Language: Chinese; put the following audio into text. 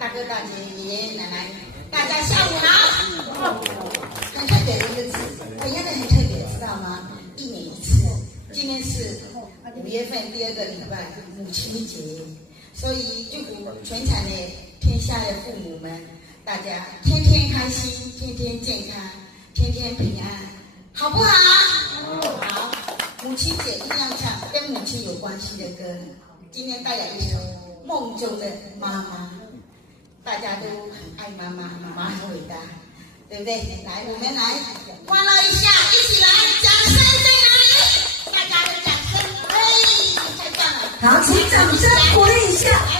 大哥大姐、爷爷奶奶，大家下午好。很特别的一个字，怎样的很特别，知道吗？1年1次。今天是5月份第2个礼拜，母亲节，所以祝福全场的天下的父母们，大家天天开心，天天健康，天天平安，好不好？好。母亲节一定要唱跟母亲有关系的歌。今天带来一首《梦中的妈妈》，大家都很爱妈妈，妈妈很伟大，对不对？来，我们来欢乐一下，一起来，掌声在哪里？大家的掌声，哎，太棒了！好，请掌声鼓励一下。